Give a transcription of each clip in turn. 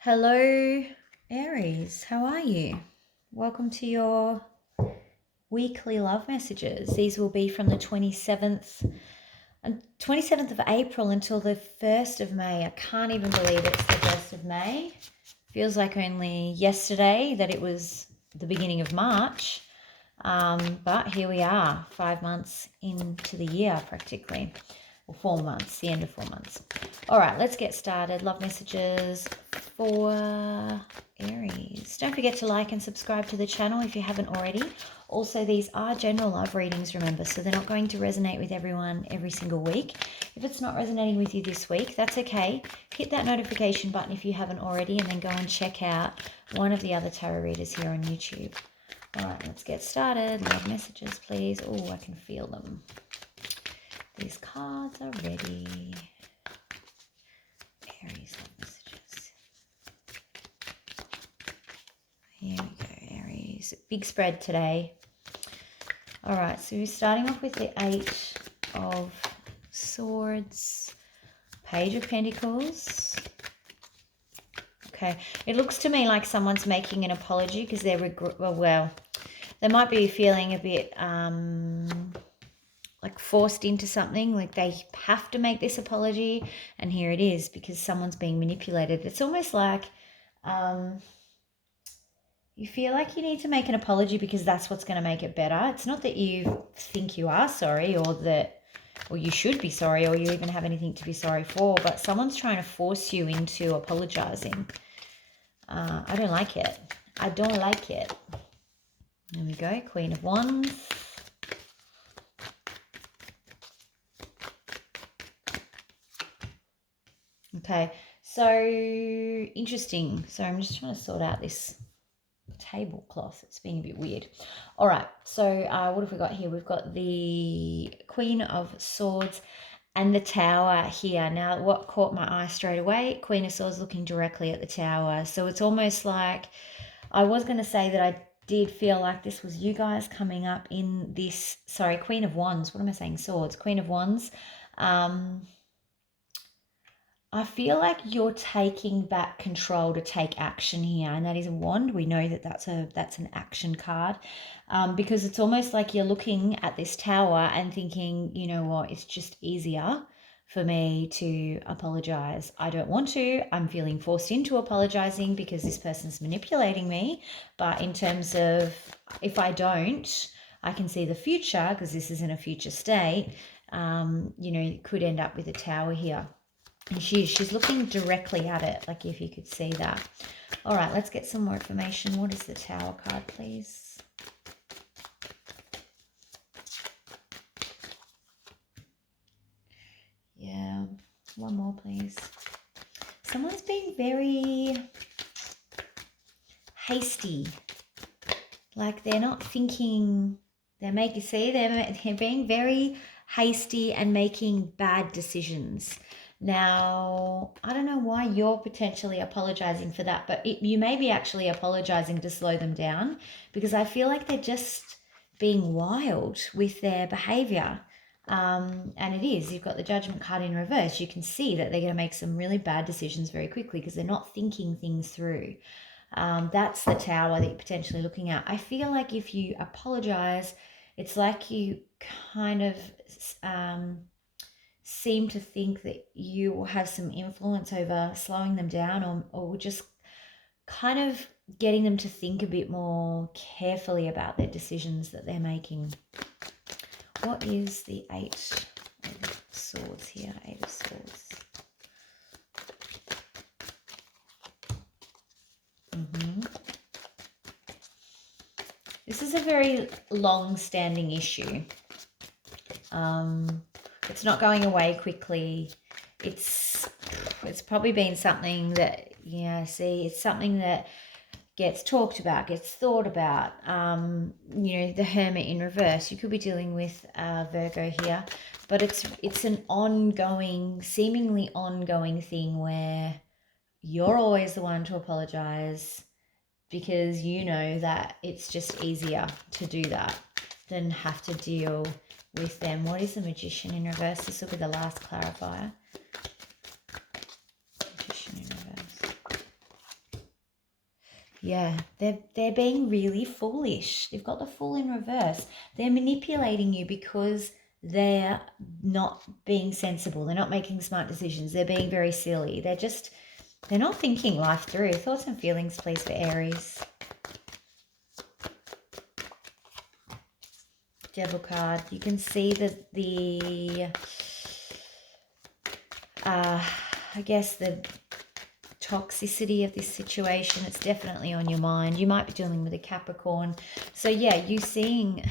Hello, Aries. How are you? Welcome to your weekly love messages. These will be from the 27th of April until the 1st of May. I can't even believe it's the 1st of May. Feels like only yesterday that it was the beginning of March. But here we are, 5 months into the year practically. Or 4 months, the end of 4 months. All right, let's get started. Love messages for Aries. Don't forget to like and subscribe to the channel if you haven't already. Also, these are general love readings, remember, so they're not going to resonate with everyone every single week. If it's not resonating with you this week, that's okay. Hit that notification button if you haven't already, and then go and check out one of the other tarot readers here on YouTube. All right, let's get started. Love messages, please. Oh, I can feel them. These cards are ready. Aries love messages. Here we go, Aries. Big spread today. All right, so we're starting off with the 8 of Swords, Page of Pentacles. Okay, it looks to me like someone's making an apology because they're they might be feeling a bit like forced into something, like they have to make this apology, and here it is because someone's being manipulated. It's almost like you feel like you need to make an apology because that's what's going to make it better. It's not that you think you are sorry or you should be sorry, or you even have anything to be sorry for, but someone's trying to force you into apologizing. I don't like it. I don't like it. There we go, Queen of Wands. Okay, so interesting. So I'm just trying to sort out this tablecloth. It's being a bit weird. All right, so what have we got here? We've got the Queen of Swords and the Tower here. Now, what caught my eye straight away? Queen of Swords looking directly at the Tower. So it's almost like, I was going to say that I did feel like this was you guys coming up in this, sorry, Queen of Wands. What am I saying? Swords. Queen of Wands. I feel like you're taking back control to take action here, and that is a wand. We know that that's an action card, because it's almost like you're looking at this tower and thinking, you know what, it's just easier for me to apologize. I don't want to. I'm feeling forced into apologizing because this person's manipulating me. But in terms of if I don't, I can see the future because this is in a future state. You could end up with a tower here. And she's looking directly at it, like if you could see that. All right, let's get some more information. What is the Tower card, please? Yeah, one more, please. Someone's being very hasty. Like they're not thinking, they're being very hasty and making bad decisions. Now, I don't know why you're potentially apologizing for that, but you may be actually apologizing to slow them down, because I feel like they're just being wild with their behavior. And it is, you've got the Judgment card in reverse. You can see that they're going to make some really bad decisions very quickly because they're not thinking things through. That's the Tower that you're potentially looking at. I feel like if you apologize, it's like you kind of seem to think that you will have some influence over slowing them down, or just kind of getting them to think a bit more carefully about their decisions that they're making. What is the 8 of Swords here? 8 of Swords. This is a very long-standing issue. It's not going away quickly. It's probably been something that, it's something that gets talked about, gets thought about. The Hermit in reverse. You could be dealing with Virgo here, but it's an ongoing, seemingly ongoing thing where you're always the one to apologize because you know that it's just easier to do that than have to deal with them. What is the Magician in reverse? This will be the last clarifier. Magician in reverse. Yeah, they're being really foolish. They've got the fool in reverse. They're manipulating you because they're not being sensible. They're not making smart decisions. They're being very silly. They're not thinking life through. Thoughts and feelings, please, for Aries. Devil card. You can see that I guess the toxicity of this situation, it's definitely on your mind. You might be dealing with a Capricorn. So yeah, you seeing,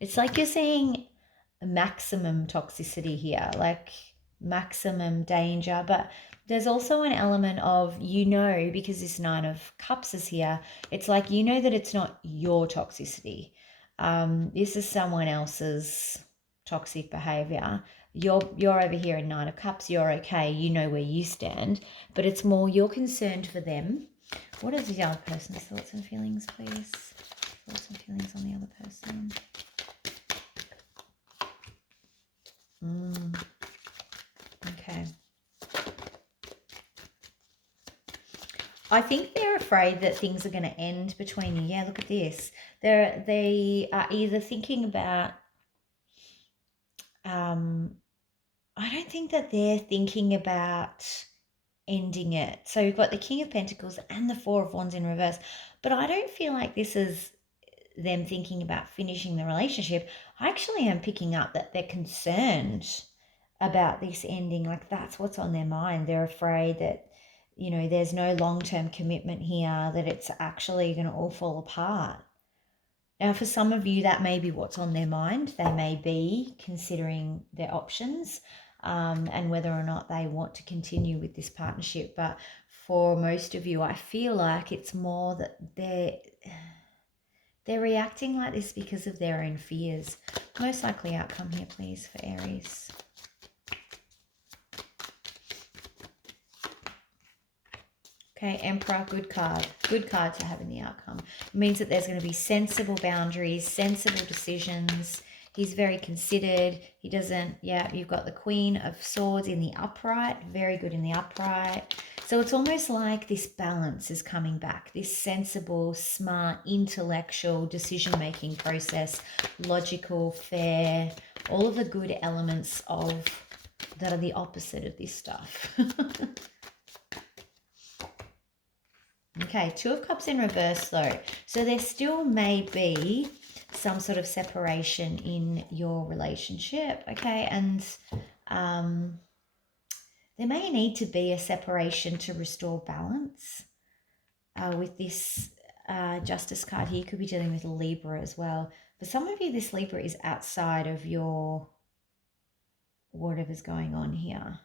it's like you're seeing maximum toxicity here, like maximum danger, but there's also an element of, because this Nine of Cups is here, it's like that it's not your toxicity. This is someone else's toxic behavior. You're over here in Nine of Cups, you're okay, you know where you stand, but it's more you're concerned for them. What is the other person's thoughts and feelings, please? Thoughts and feelings on the other person. Okay. I think they're afraid that things are going to end between you. Yeah, look at this. They are either thinking about I don't think that they're thinking about ending it. So you've got the King of Pentacles and the Four of Wands in reverse. But I don't feel like this is them thinking about finishing the relationship. I actually am picking up that they're concerned about this ending. Like that's what's on their mind. They're afraid that, there's no long-term commitment here, that it's actually going to all fall apart. Now, for some of you, that may be what's on their mind. They may be considering their options and whether or not they want to continue with this partnership. But for most of you, I feel like it's more that they're reacting like this because of their own fears. Most likely outcome here, please, for Aries. Okay, Emperor, good card. Good card to have in the outcome. It means that there's going to be sensible boundaries, sensible decisions. He's very considered. He doesn't, you've got the Queen of Swords in the upright. Very good in the upright. So it's almost like this balance is coming back. This sensible, smart, intellectual decision-making process. Logical, fair. All of the good elements that are the opposite of this stuff. Okay, Two of Cups in reverse though. So there still may be some sort of separation in your relationship, okay? And there may need to be a separation to restore balance. With this Justice card here, you could be dealing with a Libra as well. For some of you, this Libra is outside of your whatever's going on here.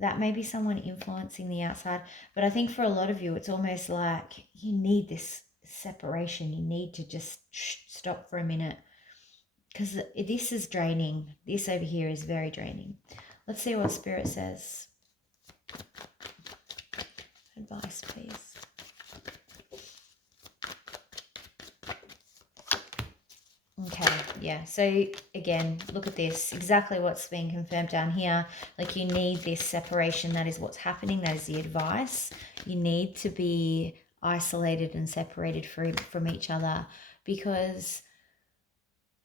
That may be someone influencing the outside. But I think for a lot of you, it's almost like you need this separation. You need to just stop for a minute because this is draining. This over here is very draining. Let's see what Spirit says. Advice, please. Okay, yeah. So again, look at this. Exactly what's being confirmed down here. Like you need this separation. That is what's happening. That is the advice. You need to be isolated and separated from each other because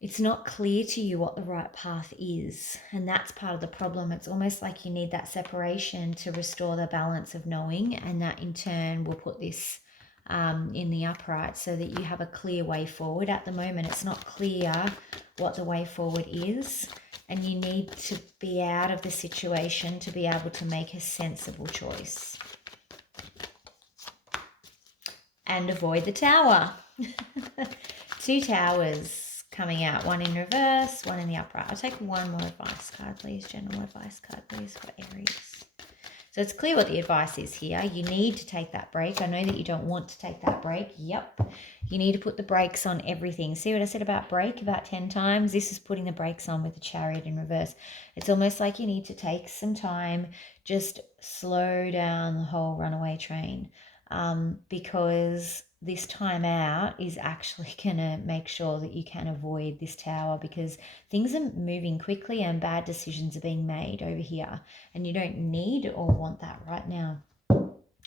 it's not clear to you what the right path is. And that's part of the problem. It's almost like you need that separation to restore the balance of knowing. And that in turn will put this in the upright so that you have a clear way forward. At the moment, it's not clear what the way forward is. And you need to be out of the situation to be able to make a sensible choice. And avoid the Tower. Two Towers coming out. One in reverse, one in the upright. I'll take one more advice card, please. General advice card, please, for Aries. So it's clear what the advice is here. You need to take that break. I know that you don't want to take that break. Yep. You need to put the brakes on everything. See what I said about break about 10 times? This is putting the brakes on with the Chariot in reverse. It's almost like you need to take some time, just slow down the whole runaway train. Because this time out is actually going to make sure that you can avoid this Tower because things are moving quickly and bad decisions are being made over here and you don't need or want that right now.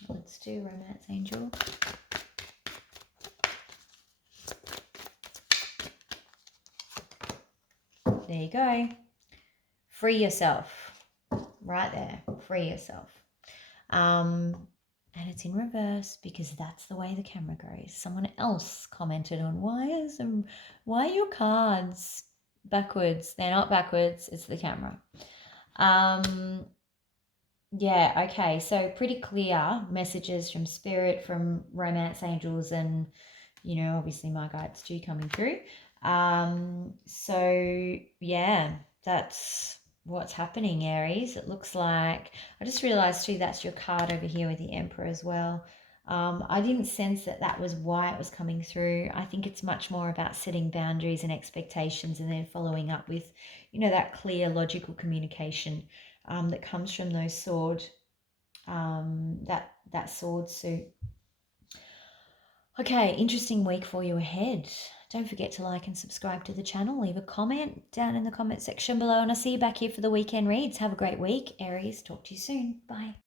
Let's do Romance Angel. There you go. Free yourself. Right there. Free yourself. And it's in reverse because that's the way the camera goes. Someone else commented on why are your cards backwards? They're not backwards, it's the camera. Yeah, okay, so pretty clear messages from Spirit, from Romance Angels, and, you know, obviously my guides too coming through. So, yeah, that's what's happening, Aries. It looks like, I just realised too, that's your card over here with the Emperor as well. I didn't sense that that was why it was coming through. I think it's much more about setting boundaries and expectations and then following up with, you know, that clear, logical communication that comes from those sword, that sword suit. Okay, interesting week for you ahead. Don't forget to like and subscribe to the channel. Leave a comment down in the comment section below, and I'll see you back here for the weekend reads. Have a great week, Aries. Talk to you soon. Bye.